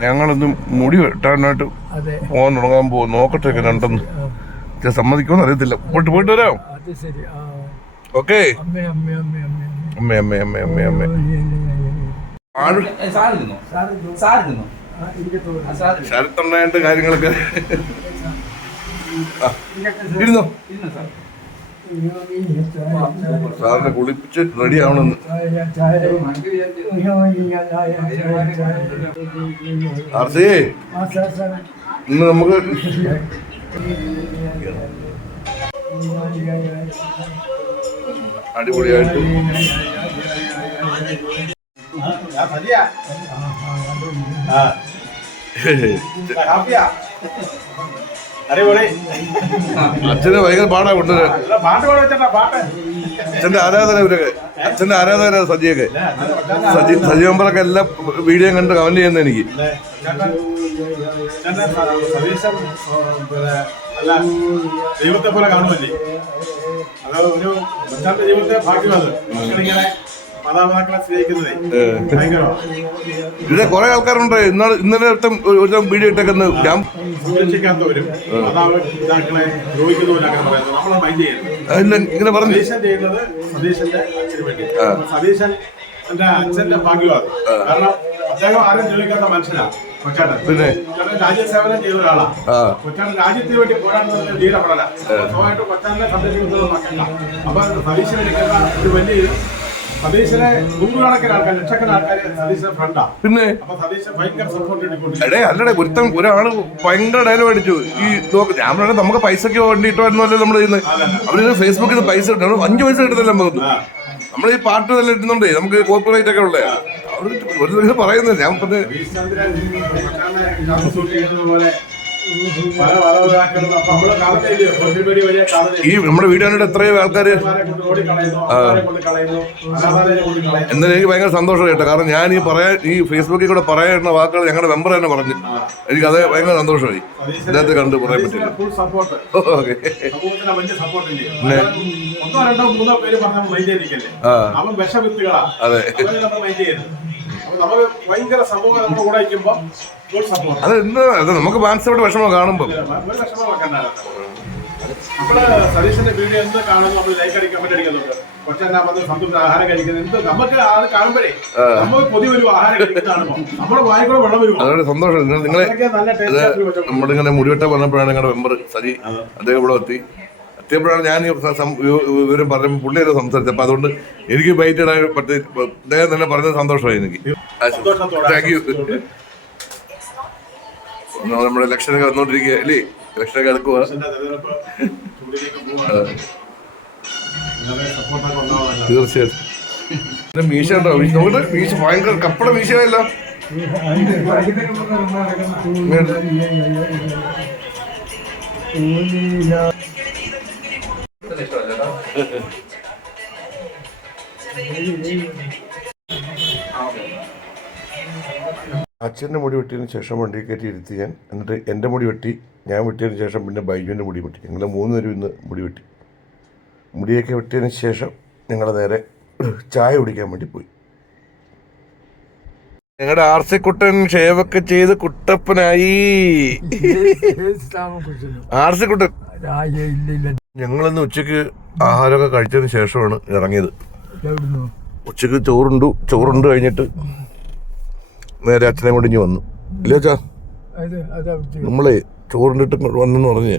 ഞങ്ങളൊന്ന് മുടി വെട്ടാനായിട്ട് പോകാൻ തുടങ്ങാൻ പോകും. നോക്കട്ടെ രണ്ടെന്ന് സമ്മതിക്കുമെന്ന് അറിയത്തില്ല. പോയിട്ട് വരാം. ഓക്കെ. അമ്മേ അമ്മേ അമ്മേ അമ്മേ അമ്മേ ശരത്തുണ്ടായിട്ട് കാര്യങ്ങളൊക്കെ ഇരുന്നോ. സാറിനെ കുളിപ്പിച്ച് റെഡി ആവണമെന്ന്. ആർസി ഇന്ന് നമുക്ക് അടിപൊളിയായിട്ട് അച്ഛന് ഭയങ്കര പാടാ കൊണ്ടുവരാൻ. അച്ഛന്റെ ആരാധന ഇവരൊക്കെ, അച്ഛന്റെ ആരാധന സജിയൊക്കെ. സജി മെമ്പറൊക്കെ എല്ലാ വീഡിയോ കണ്ട് കമന്റ് ചെയ്യുന്ന എനിക്ക്. ദൈവത്തെ പോലെ കാണുമല്ലേ, അത് ഒരു ദൈവത്തെ ഭാഗ്യമാണ് മാതാപിതാക്കളെ സ്നേഹിക്കുന്നതേ. ഇവിടെ കുറെ ആൾക്കാരുണ്ട്. ഇന്നലെ ഒരു വീഡിയോ ഇട്ടേക്കുന്നത് ഞാൻ സംരക്ഷിക്കാത്തവരും മാതാപിതാക്കളെ ദ്രോഹിക്കുന്നവരും അങ്ങനെ പറയുന്നത് നമ്മളെ മൈൻഡ് ചെയ്യുന്നത്. ഇങ്ങനെ പറഞ്ഞു സതീശൻ ചെയ്യുന്നത് സതീശന്റെ അച്ഛന് വേണ്ടി. സതീശൻ എന്റെ അച്ഛന്റെ ഭാഗ്യമാണ്. കാരണം അദ്ദേഹം ആരും ദ്രോഹിക്കാത്ത മനുഷ്യനാണ് കൊച്ചാട്ടൻ. പിന്നെ രാജ്യസേവനം ചെയ്ത ഒരാളാണ് കൊച്ചാട്ടൻ. രാജ്യത്തിന് വേണ്ടി പോരാടുന്നത് ധീരപ്പെടല. സ്വന്തമായിട്ട് കൊച്ചാട്ടനെ സംരക്ഷിക്കുന്നത് മക്കല്ല. അപ്പൊ സതീശന് എടുക്കുന്ന ഒരു വലിയ സതീശനെ നൂറുകണക്കിന് ആൾക്കാർ, ലക്ഷക്കണക്കിന് ആൾക്കാർ സതീശന്റെ ഫ്രണ്ടാ. പിന്നെ അപ്പൊ സതീശൻ ഭയങ്കര സപ്പോർട്ട്. അല്ലടെ ഒരുത്തം ഒരാള് ഭയങ്കര ഡയലോഗ് അടിച്ചു. ഈ ഞാൻ പറഞ്ഞത് നമുക്ക് പൈസക്ക് വേണ്ടിയിട്ടല്ലേ നമ്മൾ ചെയ്യുന്നത്. അവര് ഫേസ്ബുക്കിൽ നിന്ന് പൈസ കിട്ടും. 5 പൈസ കിട്ടുന്നില്ല നമുക്ക്. നമ്മൾ ഈ പാട്ട് തന്നെ ഇട്ടുന്നുണ്ടേ, നമുക്ക് കോർപ്പറേറ്റ് ഒക്കെ ഉള്ളേ. ഒരു പറയുന്നത് ഞാൻ പറഞ്ഞത് ഈ നമ്മുടെ വീഡിയോയുടെ എത്രയോ ആൾക്കാര്. എന്നാലും എനിക്ക് ഭയങ്കര സന്തോഷം കേട്ടോ. കാരണം ഞാൻ ഈ ഫേസ്ബുക്കിൽ കൂടെ പറയാനുള്ള വാക്കുകൾ ഞങ്ങളുടെ മെമ്പർ തന്നെ പറഞ്ഞു. എനിക്ക് അത് ഭയങ്കര സന്തോഷമായി. ഇതിനകത്ത് കണ്ട് പറയാൻ പറ്റില്ല. ഓക്കെ. അതെ. അത് ഇന്ന് നമുക്ക് മാനസികമായിട്ട് വിഷമം കാണുമ്പോ സതീശന്റെ വീഡിയോ എന്ത് കാണുന്നു നമ്മൾ ലൈക്ക് അടിക്കാൻ അടിക്കുന്നുണ്ട്. കൊച്ചൻ ആഹാരം കഴിക്കുന്നത് നമുക്ക് അത് കാണുമ്പോഴേ നമുക്ക് പുതിയൊരു ആഹാരം കഴിക്കുന്നതാണോ നമ്മുടെ വായിക്കൂടെ വെള്ളം വരും. അതുകൊണ്ട് സന്തോഷം. നിങ്ങളെ നമ്മളിങ്ങനെ മുടിവെട്ട പറഞ്ഞപ്പോഴാണ് ഞങ്ങളുടെ മെമ്പർ സജി അദ്ദേഹം ഇവിടെ എത്തിയപ്പോഴാണ് ഞാൻ വിവരം പറഞ്ഞപ്പോൾ പുള്ളി അത് സംസാരിച്ചത്. അപ്പൊ അതുകൊണ്ട് എനിക്ക് ബൈറ്റ് ഇടാൻ പറ്റി. അദ്ദേഹം തന്നെ പറഞ്ഞത് സന്തോഷമായി എനിക്ക്. Thank you. നമ്മുടെ ഇലക്ഷനൊക്കെ വന്നോണ്ടിരിക്കുക അല്ലേ? ഇലക്ഷനൊക്കെ എടുക്കുക. തീർച്ചയായിട്ടും. മീശ ഉണ്ടോ? നോക്കട്ടെ. മീശ ഭയങ്കര കപ്പട മീശയല്ലോ. അച്ഛൻ്റെ മുടി വെട്ടിയതിന് ശേഷം വണ്ടി കയറ്റി ഇരുത്തി ഞാൻ. എന്നിട്ട് എൻ്റെ മുടി വെട്ടി. ഞാൻ വെട്ടിയതിന് ശേഷം പിന്നെ ബൈജുവിൻ്റെ മുടി വെട്ടി. ഞങ്ങൾ 3 പേരും ഇന്ന് മുടി വെട്ടി. മുടിയൊക്കെ വെട്ടിയതിന് ശേഷം ഞങ്ങൾ നേരെ ചായ കുടിക്കാൻ വേണ്ടി പോയി. ഞങ്ങളുടെ ആർസിക്കുട്ടൻ ഷേവൊക്കെ ചെയ്ത് കുട്ടപ്പനായി. ആർസിക്കുട്ടൻ. ഞങ്ങളിന്ന് ഉച്ചക്ക് ആഹാരമൊക്കെ കഴിച്ചതിന് ശേഷമാണ് ഇറങ്ങിയത്. ഉച്ചക്ക് ചോറുണ്ട് കഴിഞ്ഞിട്ട് നേരെ അച്ഛനെ കൊണ്ടിഞ്ഞ് വന്നു. ഇല്ല അച്ഛാ, നമ്മളെ ചോറുണ്ടിട്ട് വന്നെന്ന് പറഞ്ഞ്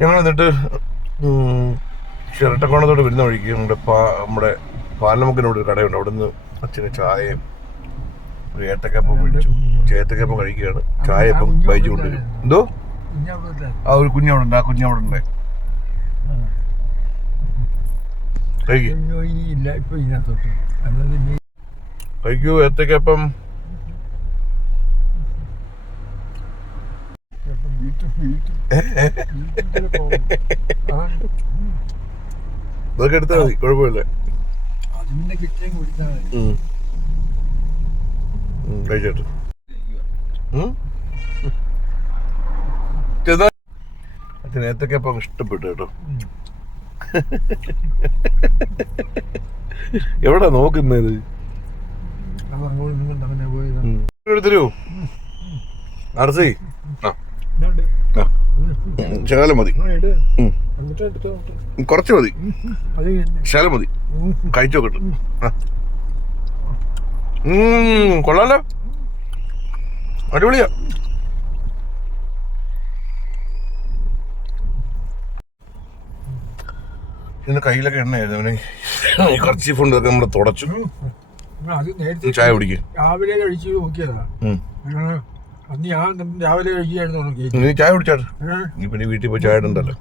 ഞങ്ങൾ എന്നിട്ട് ചിരട്ടക്കോണത്തോട് വരുന്ന വഴിക്ക് നമ്മുടെ പാലമുക്കിനോട് ഒരു കടയുണ്ട്. അവിടെ നിന്ന് അച്ഛന് ചായയും ഒരു ഏത്തക്കപ്പം മേടിച്ചു. ഏത്തക്കപ്പം കഴിക്കുകയാണ്. ചായ ഇപ്പം ബൈജു കൊണ്ടുവരും. എന്തോ ആ ഒരു കുഞ്ഞവിടെ ഉണ്ട്. ആ കുഞ്ഞവിടെ ഉണ്ട്. കഴിക്കൂ ഏത്തക്കപ്പം. ഇതൊക്കെ എടുത്താൽ മതി, കുഴപ്പമില്ല. കഴിച്ചോട്ടെ. അച്ഛൻ ഏത്തക്കപ്പം ഇഷ്ടപ്പെട്ടു കേട്ടോ. എവിടാ നോക്കുന്നത്? തരൂ നടത്തി ശകലം മതി, കുറച്ച് മതി, ശകലം മതി, കഴിച്ചു നോക്കട്ടെ. കൊള്ളാലോ, അടിപൊളിയാ. ഇതിന്റെ കയ്യിലൊക്കെ എണ്ണയായിരുന്നു. അവനെ കുറച്ച് ഫുണ്ടൊക്കെ നമ്മൾ തുടച്ചു. ചായ കുടിക്കും. രാവിലെ കഴിച്ച് നോക്കിയതാ. അന്ന് ഞാൻ രാവിലെ കഴിക്കുകയായിരുന്നു. നീ ചായ കുടിച്ചാട്ടെ, നീ പിന്നെ വീട്ടിൽ പോയി ചായ ഇടണ്ടല്ലോ.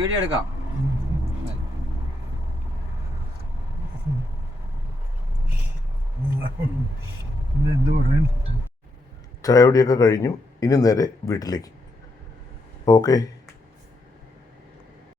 വീഡിയോ എടുക്കാം. എന്ത് പറയാൻ. ചായ കുടിയൊക്കെ കഴിഞ്ഞു. ഇനി നേരെ വീട്ടിലേക്ക്. ഓക്കെ.